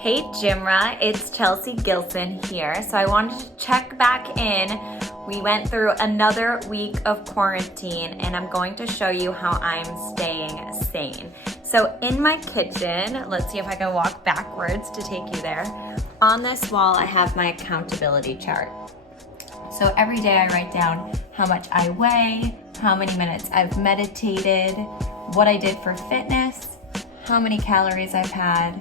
Hey Jimra, it's Chelsea Gilson here. So I wanted to check back in. We went through another week of quarantine and I'm going to show you how I'm staying sane. So in my kitchen, let's see if I can walk backwards to take you there. On this wall, I have my accountability chart. So every day I write down how much I weigh, how many minutes I've meditated, what I did for fitness, how many calories I've had,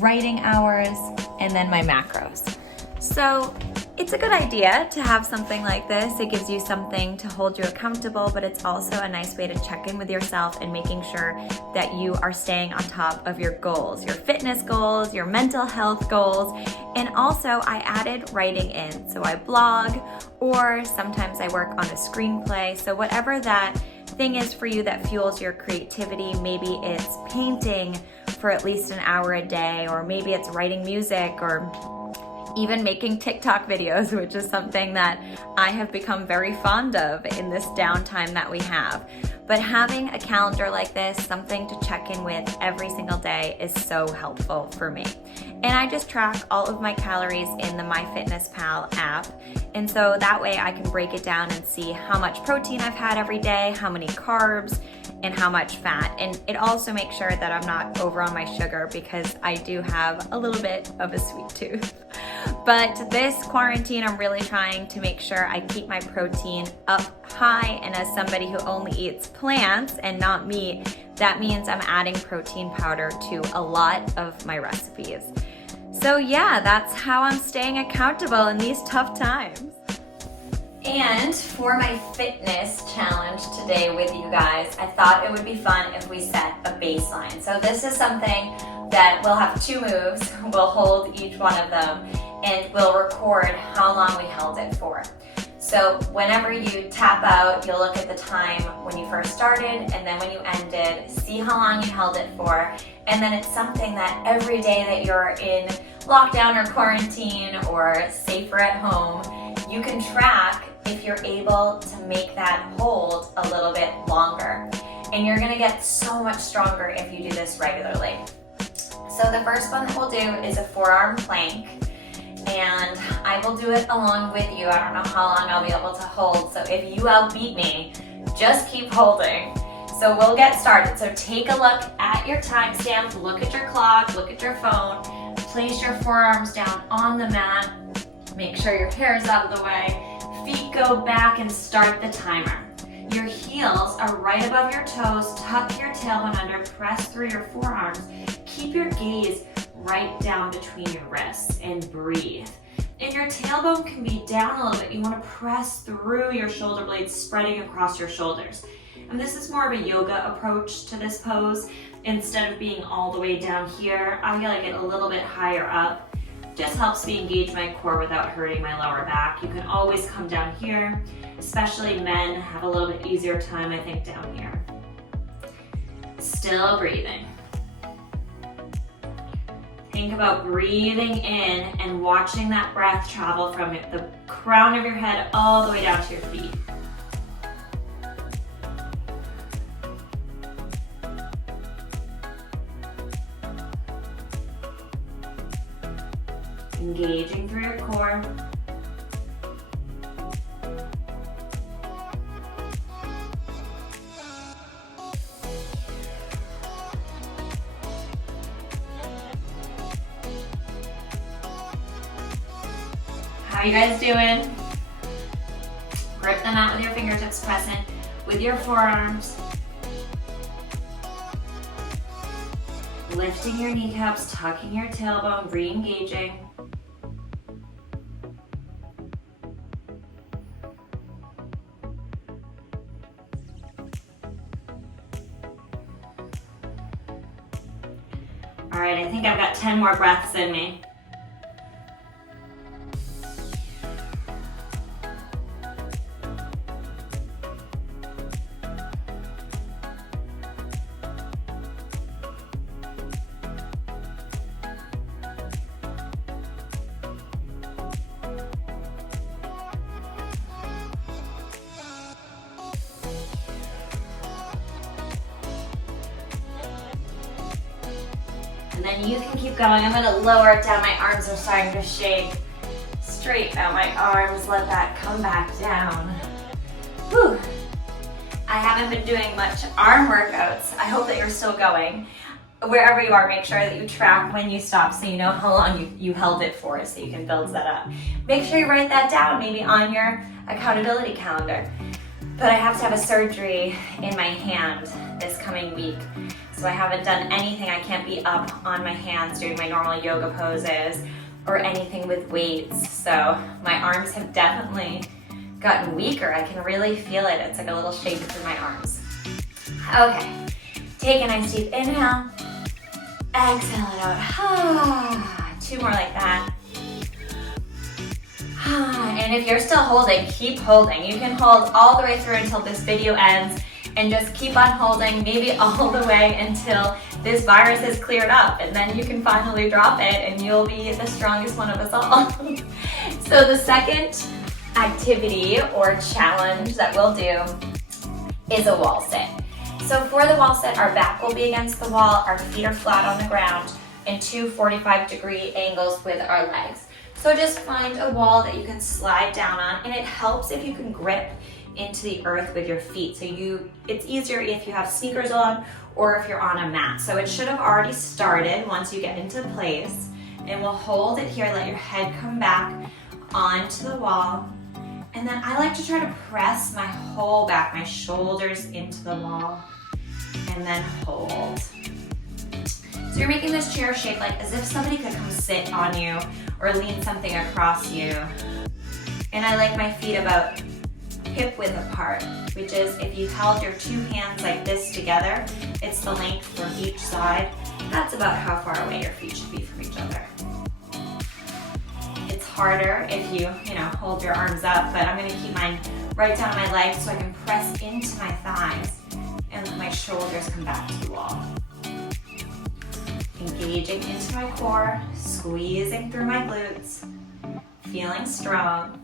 writing hours, and then my macros. So it's a good idea to have something like this. It gives you something to hold you accountable, but it's also a nice way to check in with yourself and making sure that you are staying on top of your goals, your fitness goals, your mental health goals. And also I added writing in. So I blog, or sometimes I work on a screenplay. So whatever that thing is for you that fuels your creativity, maybe it's painting for at least an hour a day, or maybe it's writing music, or even making TikTok videos, which is something that I have become very fond of in this downtime that we have. But having a calendar like this, something to check in with every single day, is so helpful for me. And I just track all of my calories in the MyFitnessPal app. And so that way I can break it down and see how much protein I've had every day, how many carbs, and how much fat. And it also makes sure that I'm not over on my sugar, because I do have a little bit of a sweet tooth. But this quarantine, I'm really trying to make sure I keep my protein up high. And as somebody who only eats plants and not meat, that means I'm adding protein powder to a lot of my recipes. So yeah, that's how I'm staying accountable in these tough times. And for my fitness challenge today with you guys, I thought it would be fun if we set a baseline. So this is something that we'll have 2 moves. We'll hold each one of them and we'll record how long we held it for. So whenever you tap out, you'll look at the time when you first started and then when you ended, see how long you held it for. And then it's something that every day that you're in lockdown or quarantine or safer at home, you can track if you're able to make that hold a little bit longer. And you're gonna get so much stronger if you do this regularly. So the first one that we'll do is a forearm plank. And I will do it along with you. I don't know how long I'll be able to hold. So if you outbeat me, just keep holding. So we'll get started. So take a look at your timestamp, look at your clock, look at your phone, place your forearms down on the mat, make sure your hair is out of the way, feet go back and start the timer. Your heels are right above your toes, tuck your tailbone under, press through your forearms, keep your gaze right down between your wrists and breathe. And your tailbone can be down a little bit. You want to press through your shoulder blades, spreading across your shoulders. And this is more of a yoga approach to this pose. Instead of being all the way down here, I like it a little bit higher up. Just helps me engage my core without hurting my lower back. You can always come down here, especially men have a little bit easier time, I think, down here. Still breathing. Think about breathing in and watching that breath travel from the crown of your head all the way down to your feet. Engaging through your core. How you guys doing? Grip them out with your fingertips present, with your forearms. Lifting your kneecaps, tucking your tailbone, re-engaging. All right, I think I've got 10 more breaths in me. And then you can keep going. I'm gonna lower it down. My arms are starting to shake. Straighten out my arms, let that come back down. Whew. I haven't been doing much arm workouts. I hope that you're still going. Wherever you are, make sure that you track when you stop so you know how long you held it for so you can build that up. Make sure you write that down, maybe on your accountability calendar. But I have to have a surgery in my hand this coming week. So I haven't done anything. I can't be up on my hands doing my normal yoga poses or anything with weights. So my arms have definitely gotten weaker. I can really feel it. It's like a little shake through my arms. Okay, take a nice deep inhale. Exhale it out. 2 more like that. And if you're still holding, keep holding. You can hold all the way through until this video ends and just keep on holding, maybe all the way until this virus is cleared up, and then you can finally drop it and you'll be the strongest one of us all. So the second activity or challenge that we'll do is a wall sit. So for the wall sit, our back will be against the wall, our feet are flat on the ground, and 2 45-degree angles with our legs. So just find a wall that you can slide down on, and it helps if you can grip into the earth with your feet. So it's easier if you have sneakers on or if you're on a mat. So it should have already started once you get into place. And we'll hold it here, let your head come back onto the wall. And then I like to try to press my whole back, my shoulders into the wall, and then hold. So you're making this chair shape like as if somebody could come sit on you or lean something across you. And I like my feet about hip width apart, which is if you held your 2 hands like this together, it's the length from each side. That's about how far away your feet should be from each other. It's harder if you hold your arms up, but I'm gonna keep mine right down on my legs so I can press into my thighs and let my shoulders come back to the wall. Engaging into my core, squeezing through my glutes, feeling strong.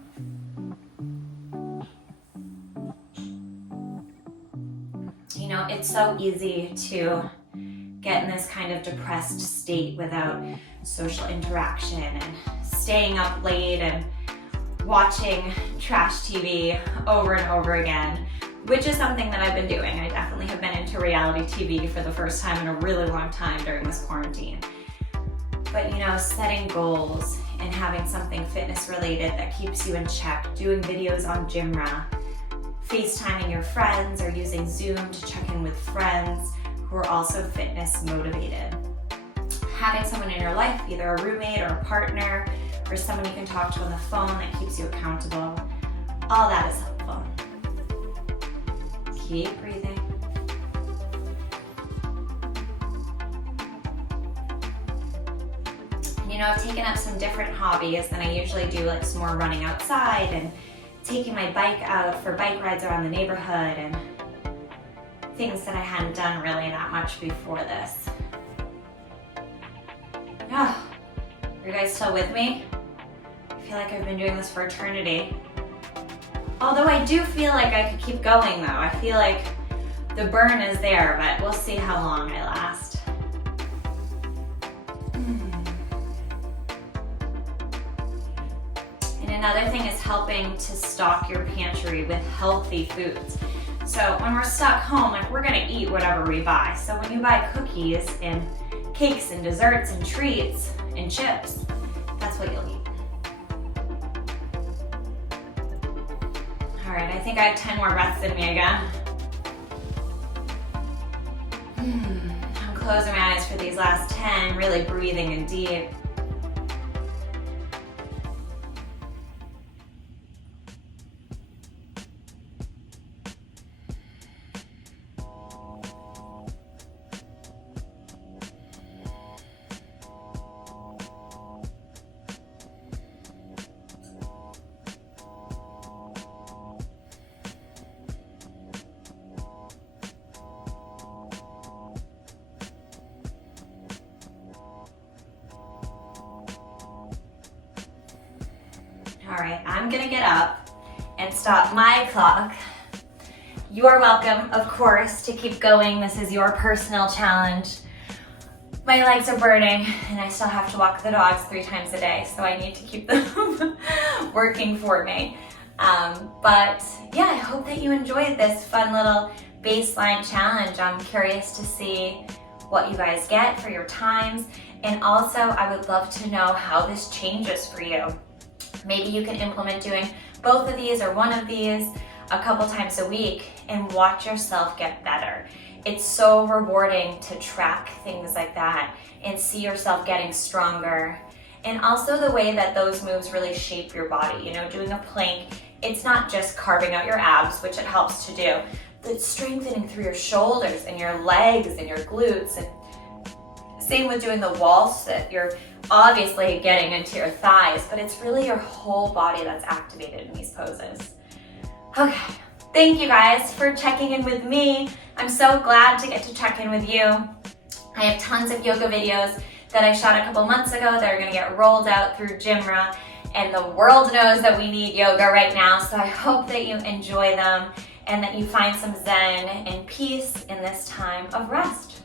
It's so easy to get in this kind of depressed state without social interaction and staying up late and watching trash TV over and over again, which is something that I've been doing. I definitely have been into reality TV for the first time in a really long time during this quarantine. But setting goals and having something fitness related that keeps you in check, doing videos on Gymra, FaceTiming your friends or using Zoom to check in with friends who are also fitness motivated. Having someone in your life, either a roommate or a partner or someone you can talk to on the phone that keeps you accountable, all that is helpful. Keep breathing. I've taken up some different hobbies than I usually do, like some more running outside and taking my bike out for bike rides around the neighborhood and things that I hadn't done really that much before this. Oh, are you guys still with me? I feel like I've been doing this for eternity. Although I do feel like I could keep going though. I feel like the burn is there, but we'll see how long I last. Another thing is helping to stock your pantry with healthy foods. So when we're stuck home, we're gonna eat whatever we buy. So when you buy cookies and cakes and desserts and treats and chips, that's what you'll eat. All right, I think I have 10 more breaths in me again. I'm closing my eyes for these last 10, really breathing in deep. All right, I'm gonna get up and stop my clock. You are welcome, of course, to keep going. This is your personal challenge. my legs are burning and I still have to walk the dogs 3 times a day, so I need to keep them working for me. But yeah, I hope that you enjoyed this fun little baseline challenge. I'm curious to see what you guys get for your times, and also I would love to know how this changes for you. Maybe you can implement doing both of these or one of these a couple times a week and watch yourself get better. It's so rewarding to track things like that and see yourself getting stronger. And also the way that those moves really shape your body. You know, doing a plank, it's not just carving out your abs, which it helps to do, but it's strengthening through your shoulders and your legs and your glutes. And same with doing the wall sit. You're obviously getting into your thighs, but it's really your whole body that's activated in these poses. Okay, thank you guys for checking in with me. I'm so glad to get to check in with you. I have tons of yoga videos that I shot a couple months ago that are gonna get rolled out through Jimra, and the world knows that we need yoga right now, so I hope that you enjoy them and that you find some zen and peace in this time of rest.